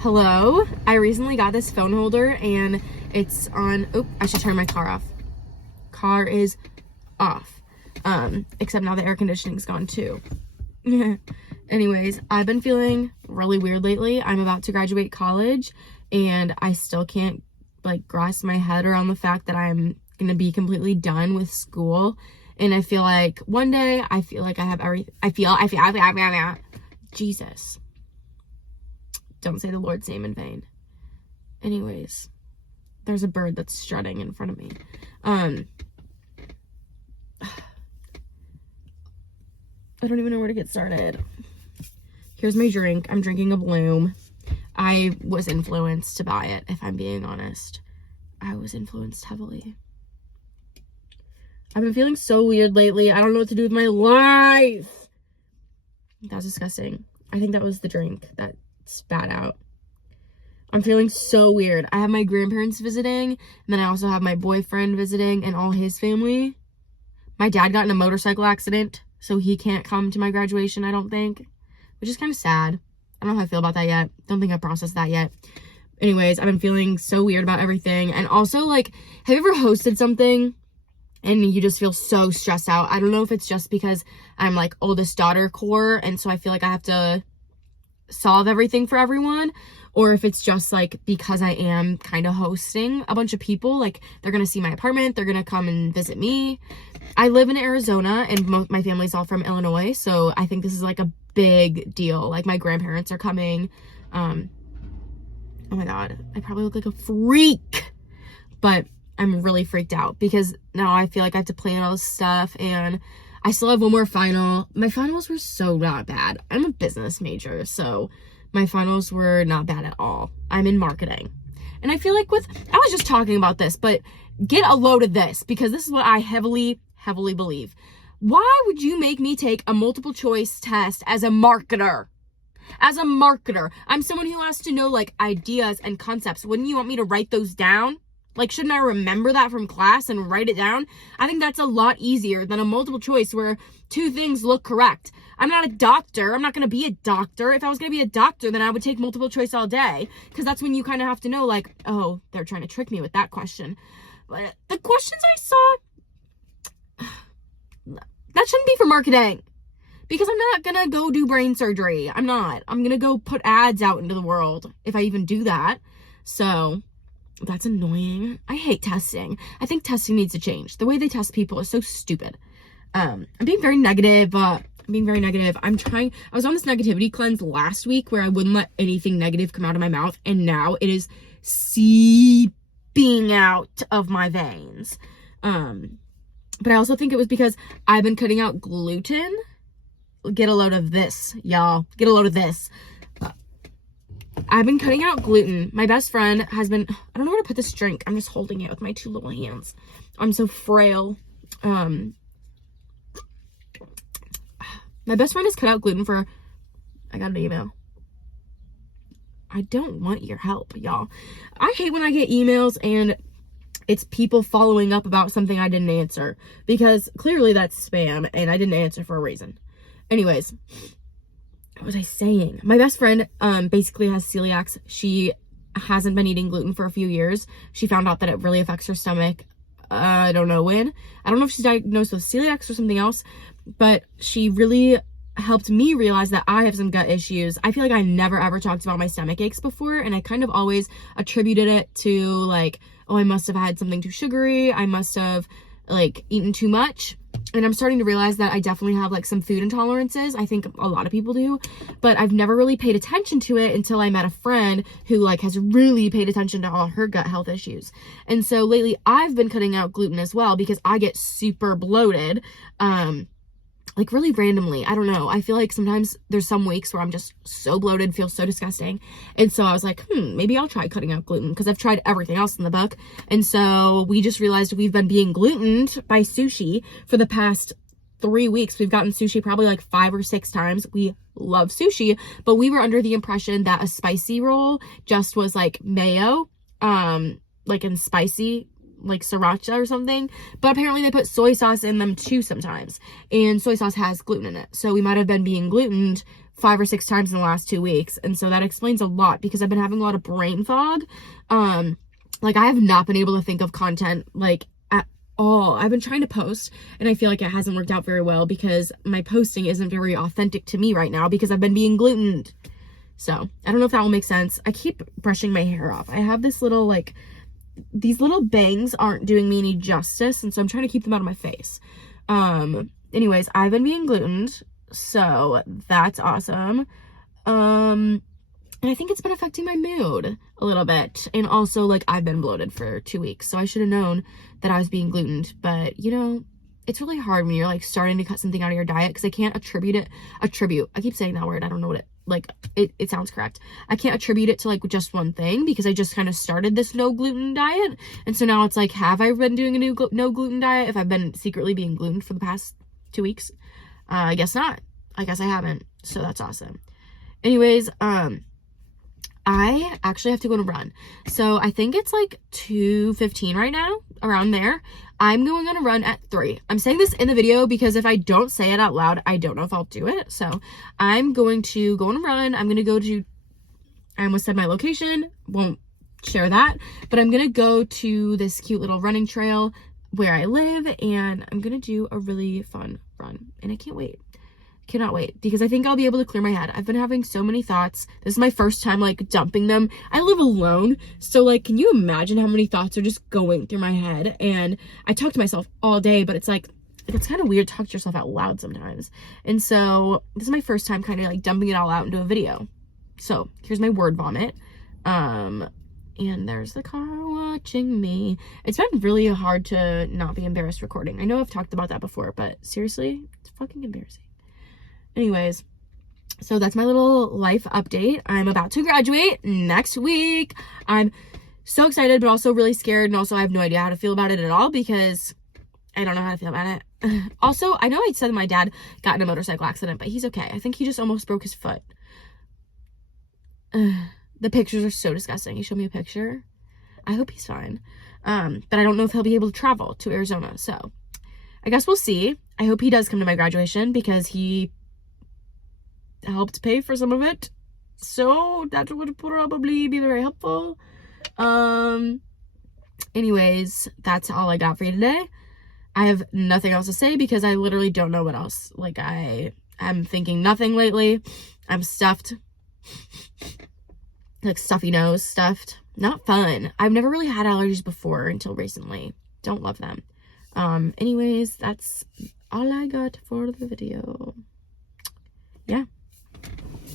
Hello, I recently got this phone holder and it's on, oh, I should turn my car off. Car is off. Except now the air conditioning's gone too. Anyways, I've been feeling really weird lately. I'm about to graduate college and I still can't like grasp my head around the fact that I'm gonna be completely done with school. And I feel like one day I feel like I have everything. I feel Jesus. Don't say the Lord's name in vain. Anyways, there's a bird that's strutting in front of me. I don't even know where to get started. Here's my drink. I'm drinking a Bloom. I was influenced to buy it, if I'm being honest. I was influenced heavily. I've been feeling so weird lately. I don't know what to do with my life. That was disgusting. I think that was the drink that spat out. I'm feeling so weird. I have my grandparents visiting, and then I also have my boyfriend visiting and all his family. My dad got in a motorcycle accident, so he can't come to my graduation, I don't think, which is kind of sad. I don't know how I feel about that yet. Don't think I processed that yet. Anyways, I've been feeling so weird about everything. And also, like, have you ever hosted something and you just feel so stressed out? I don't know if it's just because I'm like oldest daughter core, and so I feel like I have to solve everything for everyone, or if it's just like because I am kind of hosting a bunch of people, like they're gonna see my apartment, they're gonna come and visit me. I live in Arizona and my family's all from Illinois, so I think this is like a big deal. Like my grandparents are coming. Oh my god, I probably look like a freak, but I'm really freaked out because now I feel like I have to plan all this stuff, and I still have one more final. My finals were so not bad. I'm a business major, so my finals were not bad at all. I'm in marketing. And I feel like I was just talking about this, but get a load of this because this is what I heavily believe. Why would you make me take a multiple choice test as a marketer? As a marketer, I'm someone who has to know like ideas and concepts. Wouldn't you want me to write those down? Like, shouldn't I remember that from class and write it down? I think that's a lot easier than a multiple choice where two things look correct. I'm not a doctor. I'm not going to be a doctor. If I was going to be a doctor, then I would take multiple choice all day, because that's when you kind of have to know, like, oh, they're trying to trick me with that question. But the questions I saw, that shouldn't be for marketing, because I'm not going to go do brain surgery. I'm not. I'm going to go put ads out into the world if I even do that. So that's annoying. I hate testing. I think testing needs to change. The way they test people is so stupid. I'm being very negative. I was on this negativity cleanse last week where I wouldn't let anything negative come out of my mouth, and now it is seeping out of my veins. But I also think it was because I've been cutting out gluten. Get a load of this, y'all. Get a load of this. I've been cutting out gluten. My best friend has been, I don't know where to put this drink. I'm just holding it with my two little hands. I'm so frail. My best friend has cut out gluten for, I got an email. I don't want your help, y'all. I hate when I get emails and it's people following up about something I didn't answer, because clearly that's spam and I didn't answer for a reason. Anyways, what was I saying? My best friend basically has celiac. She hasn't been eating gluten for a few years. She found out that it really affects her stomach. I don't know when. I don't know if she's diagnosed with celiac or something else, but she really helped me realize that I have some gut issues. I feel like I never ever talked about my stomach aches before, and I kind of always attributed it to like, oh, I must have had something too sugary. I must have like eaten too much. And I'm starting to realize that I definitely have like some food intolerances. I think a lot of people do, but I've never really paid attention to it until I met a friend who like has really paid attention to all her gut health issues. And so lately I've been cutting out gluten as well, because I get super bloated, like really randomly. I don't know. I feel like sometimes there's some weeks where I'm just so bloated, feel so disgusting. And so I was like, maybe I'll try cutting out gluten, because I've tried everything else in the book. And so we just realized we've been being glutened by sushi for the past 3 weeks. We've gotten sushi probably like 5 or 6 times. We love sushi, but we were under the impression that a spicy roll just was like mayo, like in spicy, like sriracha or something, but apparently they put soy sauce in them too sometimes, and soy sauce has gluten in it, so we might have been being glutened 5 or 6 times in the last 2 weeks. And so that explains a lot because I've been having a lot of brain fog. Like I have not been able to think of content like at all. I've been trying to post and I feel like it hasn't worked out very well because my posting isn't very authentic to me right now because I've been being glutened. So I don't know if that will make sense. I keep brushing my hair off. I have this little like, these little bangs aren't doing me any justice. And so I'm trying to keep them out of my face. Anyways, I've been being glutened. So that's awesome. And I think it's been affecting my mood a little bit. And also, like, I've been bloated for 2 weeks. So I should have known that I was being glutened. But, you know, it's really hard when you're, like, starting to cut something out of your diet. Because I can't attribute. I keep saying that word. I don't know what it sounds correct. I can't attribute it to, like, just one thing. Because I just kind of started this no gluten diet. And so now it's like, have I been doing a no gluten diet if I've been secretly being glutened for the past 2 weeks? I guess not. I guess I haven't. So that's awesome. Anyways, I actually have to go to run. So I think it's like 2:15 right now, around there. I'm going on a run at 3. I'm saying this in the video because if I don't say it out loud, I don't know if I'll do it. So I'm going to go on a run. I'm going to go to, I almost said my location, won't share that, but I'm going to go to this cute little running trail where I live and I'm going to do a really fun run and I can't wait. Cannot wait because I think I'll be able to clear my head. I've been having so many thoughts. This is my first time like dumping them. I live alone, so like can you imagine how many thoughts are just going through my head? And I talk to myself all day, but it's like it's kind of weird to talk to yourself out loud sometimes. And so this is my first time kind of like dumping it all out into a video. So here's my word vomit. And there's the car watching me. It's been really hard to not be embarrassed recording. I know I've talked about that before, but seriously, it's fucking embarrassing. Anyways, so that's my little life update. I'm about to graduate next week. I'm so excited, but also really scared. And also I have no idea how to feel about it at all because I don't know how to feel about it. Also, I know I said that my dad got in a motorcycle accident, but he's okay. I think he just almost broke his foot. The pictures are so disgusting. He showed me a picture. I hope he's fine. But I don't know if he'll be able to travel to Arizona. So I guess we'll see. I hope he does come to my graduation because he helped pay for some of it, so that would probably be very helpful. Anyways, that's all I got for you today. I have nothing else to say because I literally don't know what else. Like I'm thinking nothing lately. I'm stuffed, like stuffy nose, stuffed. Not fun. I've never really had allergies before until recently. Don't love them. Anyways, that's all I got for the video. Yeah.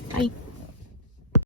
Bye.